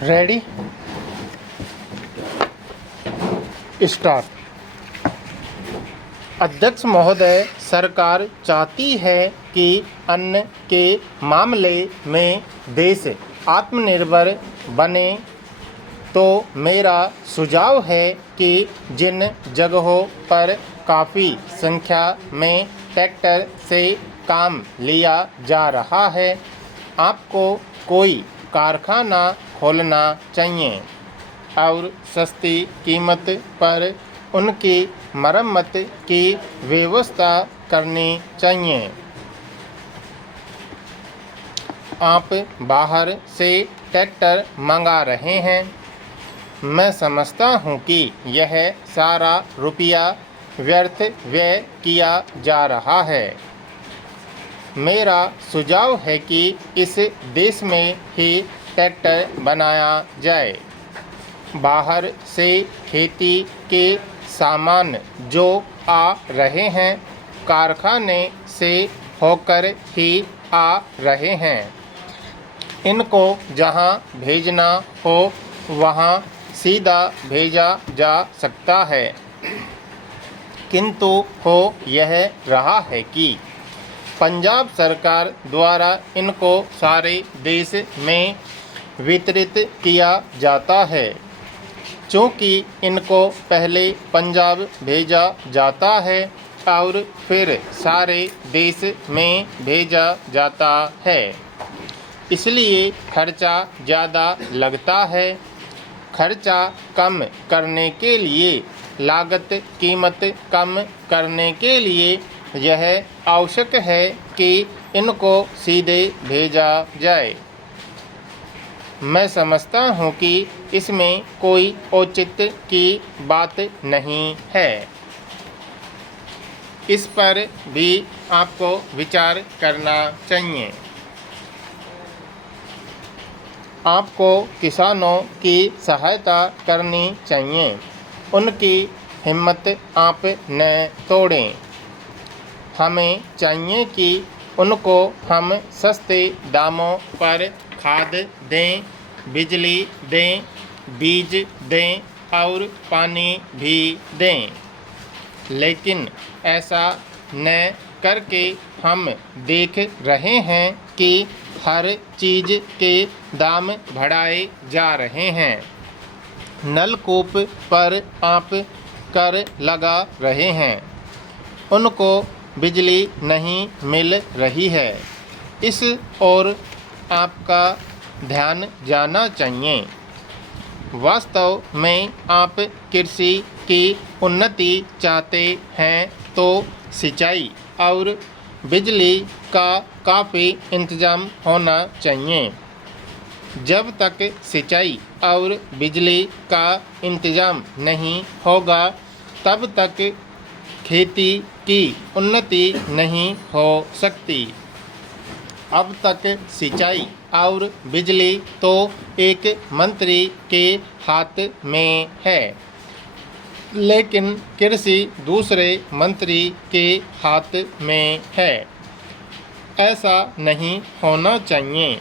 Ready start. अध्यक्ष महोदय, सरकार चाहती है कि अन्न के मामले में देश आत्मनिर्भर बने, तो मेरा सुझाव है कि जिन जगहों पर काफ़ी संख्या में ट्रैक्टर से काम लिया जा रहा है, आपको कोई कारखाना खोलना चाहिए और सस्ती कीमत पर उनकी मरम्मत की व्यवस्था करनी चाहिए। आप बाहर से ट्रैक्टर मंगा रहे हैं। मैं समझता हूँ कि यह सारा रुपया व्यर्थ व्यय किया जा रहा है। मेरा सुझाव है कि इस देश में ही ट्रैक्टर बनाया जाए। बाहर से खेती के सामान जो आ रहे हैं, कारखाने से होकर ही आ रहे हैं। इनको जहां भेजना हो वहां सीधा भेजा जा सकता है, किंतु हो यह रहा है कि पंजाब सरकार द्वारा इनको सारे देश में वितरित किया जाता है। चूँकि इनको पहले पंजाब भेजा जाता है और फिर सारे देश में भेजा जाता है, इसलिए खर्चा ज़्यादा लगता है। खर्चा कम करने के लिए, लागत कीमत कम करने के लिए यह आवश्यक है कि इनको सीधे भेजा जाए। मैं समझता हूँ कि इसमें कोई औचित्य की बात नहीं है। इस पर भी आपको विचार करना चाहिए। आपको किसानों की सहायता करनी चाहिए। उनकी हिम्मत आप न तोड़ें। हमें चाहिए कि उनको हम सस्ते दामों पर खाद दें, बिजली दें, बीज दें और पानी भी दें। लेकिन ऐसा न करके हम देख रहे हैं कि हर चीज़ के दाम बढ़ाए जा रहे हैं। नलकूप पर आप कर लगा रहे हैं, उनको बिजली नहीं मिल रही है। इस ओर आपका ध्यान जाना चाहिए। वास्तव में आप कृषि की उन्नति चाहते हैं तो सिंचाई और बिजली का काफ़ी इंतज़ाम होना चाहिए। जब तक सिंचाई और बिजली का इंतज़ाम नहीं होगा, तब तक खेती की उन्नति नहीं हो सकती। अब तक सिंचाई और बिजली तो एक मंत्री के हाथ में है, लेकिन कृषि दूसरे मंत्री के हाथ में है। ऐसा नहीं होना चाहिए।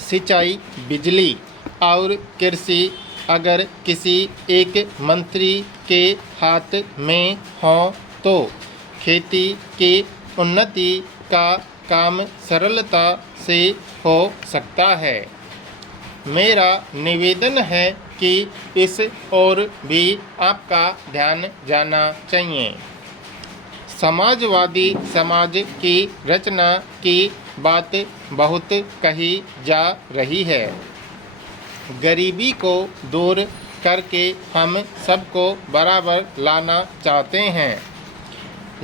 सिंचाई, बिजली और कृषि अगर किसी एक मंत्री के हाथ में हो तो खेती की उन्नति का काम सरलता से हो सकता है। मेरा निवेदन है कि इस ओर भी आपका ध्यान जाना चाहिए। समाजवादी समाज की रचना की बात बहुत कही जा रही है। गरीबी को दूर करके हम सबको बराबर लाना चाहते हैं,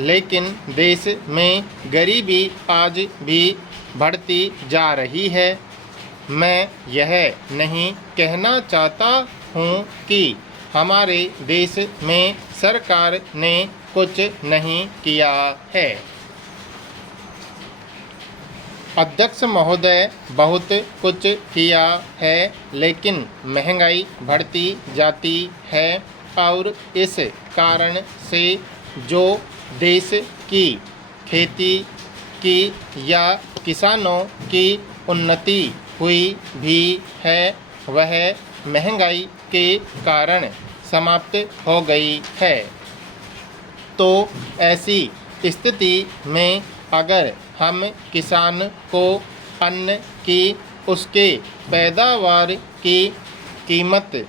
लेकिन देश में गरीबी आज भी बढ़ती जा रही है। मैं यह नहीं कहना चाहता हूँ कि हमारे देश में सरकार ने कुछ नहीं किया है। अध्यक्ष महोदय, बहुत कुछ किया है, लेकिन महंगाई बढ़ती जाती है और इस कारण से जो देश की खेती की या किसानों की उन्नति हुई भी है, वह महंगाई के कारण समाप्त हो गई है। तो ऐसी स्थिति में अगर हम किसान को अन्न की उसके पैदावार की कीमत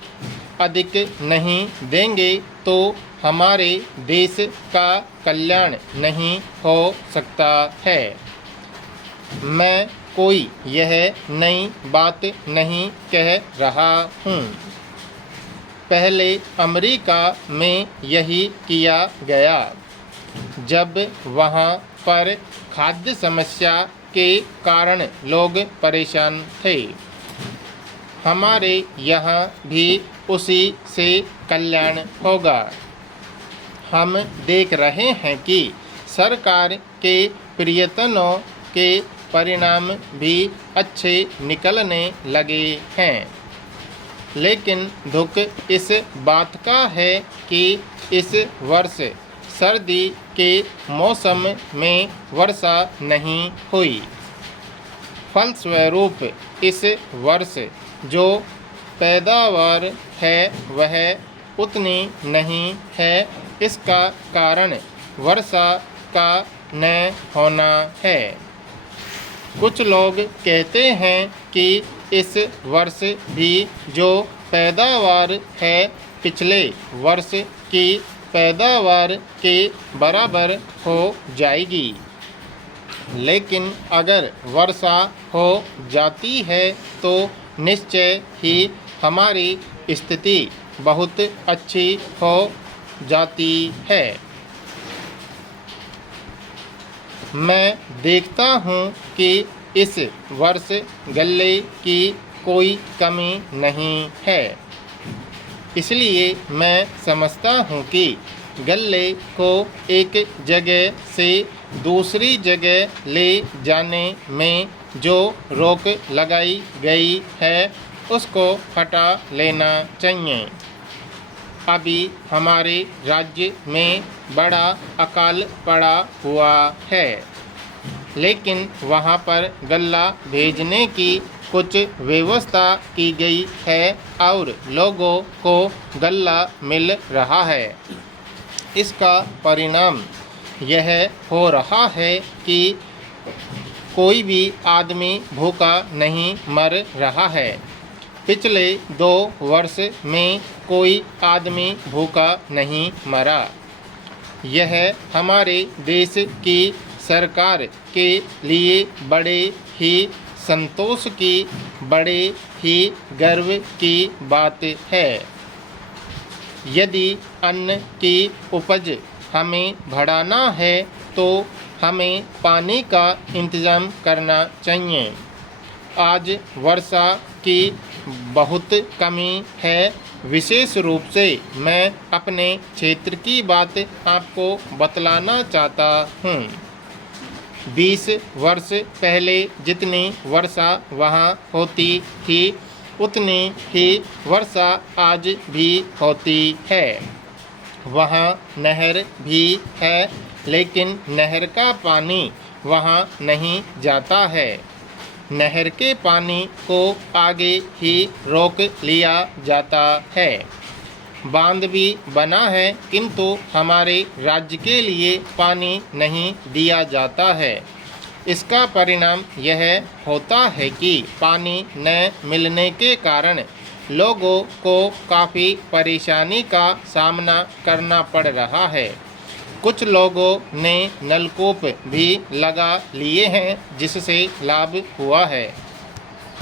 अधिक नहीं देंगे तो हमारे देश का कल्याण नहीं हो सकता है। मैं कोई यह नई बात नहीं कह रहा हूँ। पहले अमेरिका में यही किया गया जब वहाँ पर खाद्य समस्या के कारण लोग परेशान थे। हमारे यहाँ भी उसी से कल्याण होगा। हम देख रहे हैं कि सरकार के प्रयत्नों के परिणाम भी अच्छे निकलने लगे हैं, लेकिन दुख इस बात का है कि इस वर्ष सर्दी के मौसम में वर्षा नहीं हुई। फलस्वरूप इस वर्ष जो पैदावार है वह उतनी नहीं है। इसका कारण वर्षा का न होना है। कुछ लोग कहते हैं कि इस वर्ष भी जो पैदावार है पिछले वर्ष की पैदावार के बराबर हो जाएगी, लेकिन अगर वर्षा हो जाती है तो निश्चय ही हमारी स्थिति बहुत अच्छी हो जाती है। मैं देखता हूँ कि इस वर्ष गल्ले की कोई कमी नहीं है, इसलिए मैं समझता हूँ कि गल्ले को एक जगह से दूसरी जगह ले जाने में जो रोक लगाई गई है उसको हटा लेना चाहिए। अभी हमारे राज्य में बड़ा अकाल पड़ा हुआ है, लेकिन वहाँ पर गल्ला भेजने की कुछ व्यवस्था की गई है और लोगों को गल्ला मिल रहा है। इसका परिणाम यह हो रहा है कि कोई भी आदमी भूखा नहीं मर रहा है। पिछले 2 वर्ष में कोई आदमी भूखा नहीं मरा। यह हमारे देश की सरकार के लिए बड़े ही संतोष की, बड़े ही गर्व की बात है। यदि अन्न की उपज हमें बढ़ाना है तो हमें पानी का इंतज़ाम करना चाहिए। आज वर्षा की बहुत कमी है। विशेष रूप से मैं अपने क्षेत्र की बात आपको बतलाना चाहता हूँ। 20 वर्ष पहले जितनी वर्षा वहाँ होती थी उतनी ही वर्षा आज भी होती है। वहाँ नहर भी है, लेकिन नहर का पानी वहाँ नहीं जाता है। नहर के पानी को आगे ही रोक लिया जाता है। बांध भी बना है, किंतु हमारे राज्य के लिए पानी नहीं दिया जाता है। इसका परिणाम यह होता है कि पानी न मिलने के कारण लोगों को काफ़ी परेशानी का सामना करना पड़ रहा है। कुछ लोगों ने नलकूप भी लगा लिए हैं, जिससे लाभ हुआ है।